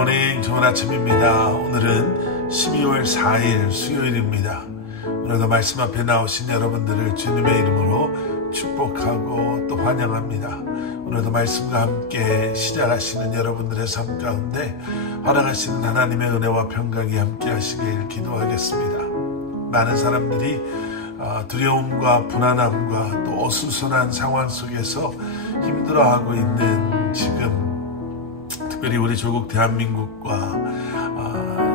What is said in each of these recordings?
굿모닝, 좋은 아침입니다. 오늘은 12월 4일 수요일입니다. 오늘도 말씀 앞에 나오신 여러분들을 주님의 이름으로 축복하고 또 환영합니다. 오늘도 말씀과 함께 시작하시는 여러분들의 삶 가운데 허락하시는 하나님의 은혜와 평강이 함께 하시길 기도하겠습니다. 많은 사람들이 두려움과 불안함과 또 어수선한 상황 속에서 힘들어하고 있는 지금, 특별히 우리 조국 대한민국과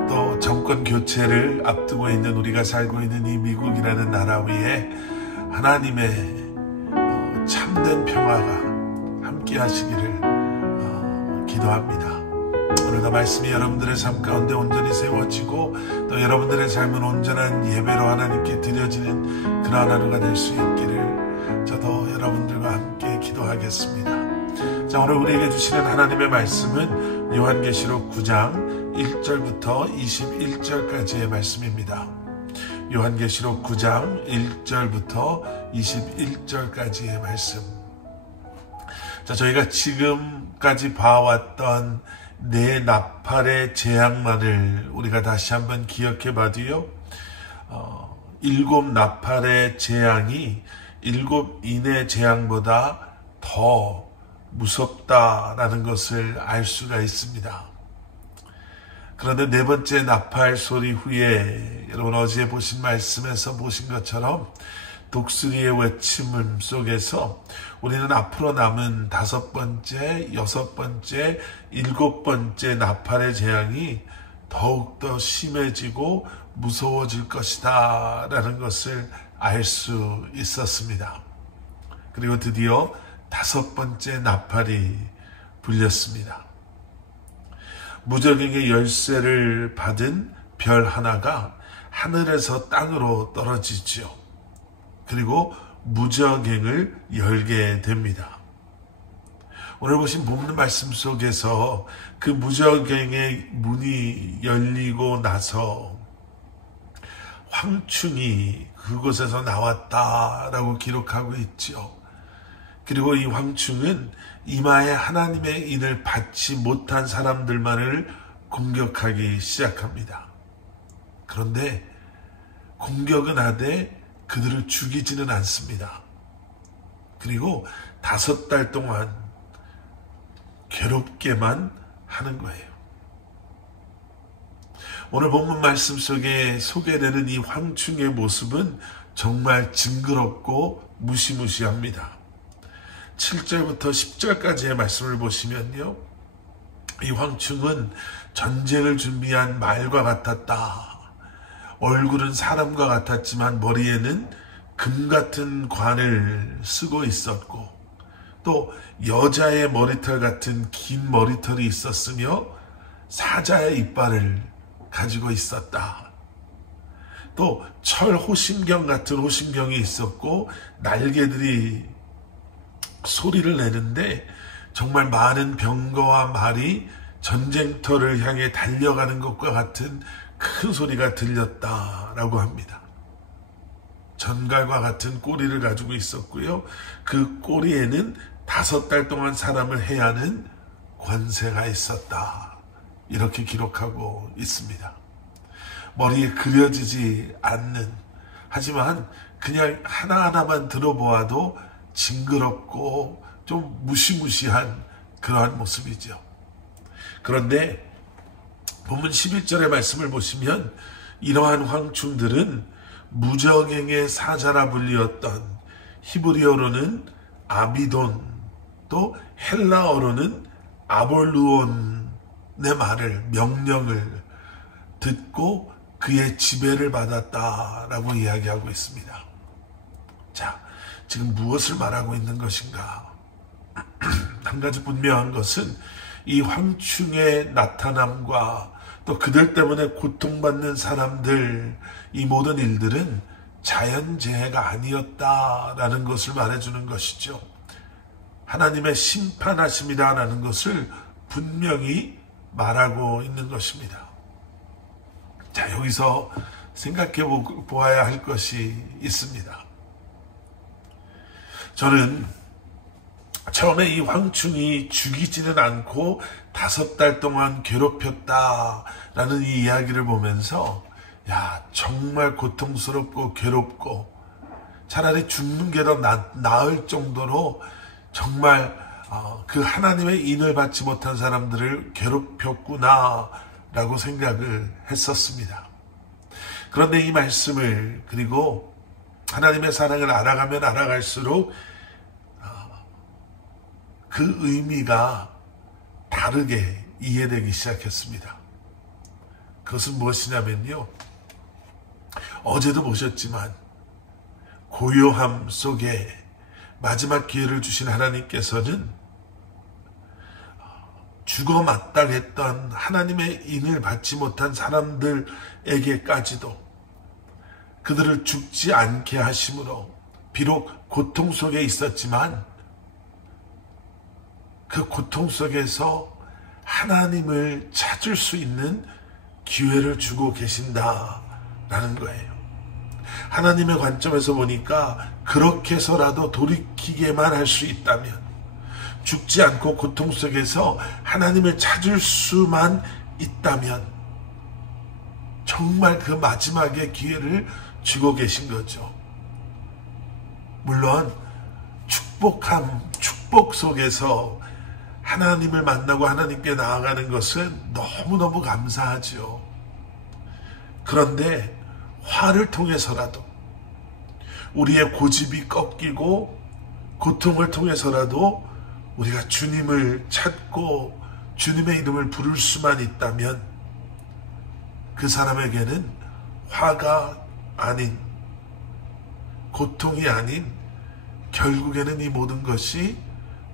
또 정권 교체를 앞두고 있는 우리가 살고 있는 이 미국이라는 나라 위에 하나님의 참된 평화가 함께 하시기를 기도합니다. 오늘도 말씀이 여러분들의 삶 가운데 온전히 세워지고 또 여러분들의 삶은 온전한 예배로 하나님께 드려지는 그러한 하루가 될 수 있기를 저도 여러분들과 함께 기도하겠습니다. 자, 오늘 우리에게 주시는 하나님의 말씀은 요한계시록 9장 1절부터 21절까지의 말씀입니다. 요한계시록 9장 1절부터 21절까지의 말씀. 자, 저희가 지금까지 봐왔던 네 나팔의 재앙만을 우리가 다시 한번 기억해 봐도요, 7 나팔의 재앙이 7 인의 재앙보다 더 무섭다라는 것을 알 수가 있습니다. 그런데 네 번째 나팔 소리 후에 여러분 어제 보신 말씀에서 보신 것처럼 독수리의 외침 속에서 우리는 앞으로 남은 5번째, 6번째, 7번째 나팔의 재앙이 더욱더 심해지고 무서워질 것이다 라는 것을 알 수 있었습니다. 그리고 드디어 5번째 나팔이 불렸습니다. 무저갱의 열쇠를 받은 별 하나가 하늘에서 땅으로 떨어지죠. 그리고 무저갱을 열게 됩니다. 오늘 보신 본문 말씀 속에서 그 무저갱의 문이 열리고 나서 황충이 그곳에서 나왔다라고 기록하고 있죠. 그리고 이 황충은 이마에 하나님의 인을 받지 못한 사람들만을 공격하기 시작합니다. 그런데 공격은 하되 그들을 죽이지는 않습니다. 그리고 5달 동안 괴롭게만 하는 거예요. 오늘 본문 말씀 속에 소개되는 이 황충의 모습은 정말 징그럽고 무시무시합니다. 7절부터 10절까지의 말씀을 보시면요, 이 황충은 전쟁을 준비한 말과 같았다. 얼굴은 사람과 같았지만 머리에는 금 같은 관을 쓰고 있었고 또 여자의 머리털 같은 긴 머리털이 있었으며 사자의 이빨을 가지고 있었다. 또 철 호심경 같은 호심경이 있었고 날개들이 소리를 내는데 정말 많은 병거와 말이 전쟁터를 향해 달려가는 것과 같은 큰 소리가 들렸다라고 합니다. 전갈과 같은 꼬리를 가지고 있었고요. 그 꼬리에는 5달 동안 사람을 해야 하는 권세가 있었다. 이렇게 기록하고 있습니다. 머리에 그려지지 않는, 하지만 그냥 하나하나만 들어보아도 징그럽고 좀 무시무시한 그러한 모습이죠. 그런데 본문 11절의 말씀을 보시면 이러한 황충들은 무저갱의 사자라 불리었던 히브리어로는 아비돈, 또 헬라어로는 아볼루온의 말을, 명령을 듣고 그의 지배를 받았다라고 이야기하고 있습니다. 자, 지금 무엇을 말하고 있는 것인가? 한 가지 분명한 것은 이 황충의 나타남과 또 그들 때문에 고통받는 사람들, 이 모든 일들은 자연재해가 아니었다라는 것을 말해주는 것이죠. 하나님의 심판하심이다라는 것을 분명히 말하고 있는 것입니다. 자, 여기서 생각해 보아야 할 것이 있습니다. 저는 처음에 이 황충이 죽이지는 않고 5달 동안 괴롭혔다라는 이 이야기를 보면서 정말 고통스럽고 괴롭고 차라리 죽는 게 더 나을 정도로 정말 그 하나님의 인을 받지 못한 사람들을 괴롭혔구나라고 생각을 했었습니다. 그런데 이 말씀을 그리고 하나님의 사랑을 알아가면 알아갈수록 그 의미가 다르게 이해되기 시작했습니다. 그것은 무엇이냐면요, 어제도 보셨지만 고요함 속에 마지막 기회를 주신 하나님께서는 죽어 마땅했던 하나님의 인을 받지 못한 사람들에게까지도 그들을 죽지 않게 하심으로 비록 고통 속에 있었지만 그 고통 속에서 하나님을 찾을 수 있는 기회를 주고 계신다라는 거예요. 하나님의 관점에서 보니까 그렇게 해서라도 돌이키게만 할 수 있다면, 죽지 않고 고통 속에서 하나님을 찾을 수만 있다면 정말 그 마지막의 기회를 주고 계신 거죠. 물론 축복 속에서 하나님을 만나고 하나님께 나아가는 것은 너무너무 감사하죠. 그런데 화를 통해서라도, 우리의 고집이 꺾이고 고통을 통해서라도 우리가 주님을 찾고 주님의 이름을 부를 수만 있다면 그 사람에게는 화가 아닌, 고통이 아닌, 결국에는 이 모든 것이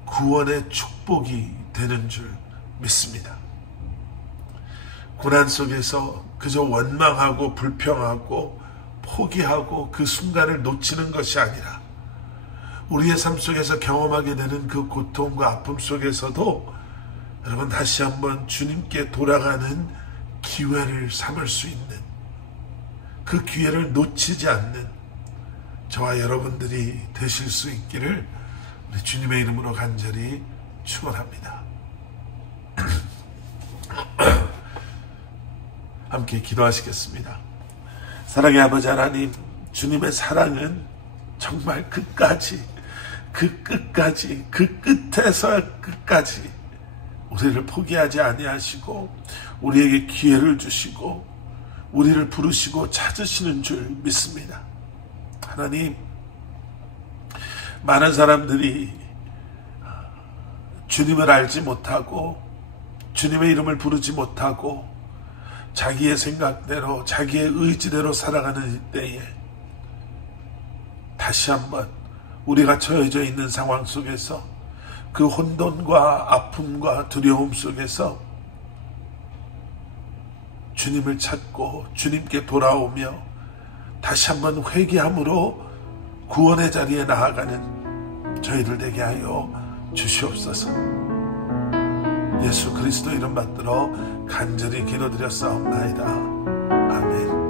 구원의 축복이 되는 줄 믿습니다. 고난 속에서 그저 원망하고 불평하고 포기하고 그 순간을 놓치는 것이 아니라 우리의 삶 속에서 경험하게 되는 그 고통과 아픔 속에서도 여러분 다시 한번 주님께 돌아가는 기회를 삼을 수 있는, 그 기회를 놓치지 않는 저와 여러분들이 되실 수 있기를 우리 주님의 이름으로 간절히 축원합니다. 함께 기도하시겠습니다. 사랑의 아버지 하나님, 주님의 사랑은 정말 끝까지, 그 끝에서 끝까지 우리를 포기하지 아니하시고 우리에게 기회를 주시고 우리를 부르시고 찾으시는 줄 믿습니다. 하나님, 많은 사람들이 주님을 알지 못하고 주님의 이름을 부르지 못하고 자기의 생각대로 자기의 의지대로 살아가는 때에 다시 한번 우리가 처해져 있는 상황 속에서 그 혼돈과 아픔과 두려움 속에서 주님을 찾고 주님께 돌아오며 다시 한번 회개함으로 구원의 자리에 나아가는 저희들 되게 하여 주시옵소서. 예수 그리스도 이름 받들어 간절히 기도드렸사옵나이다. 아멘.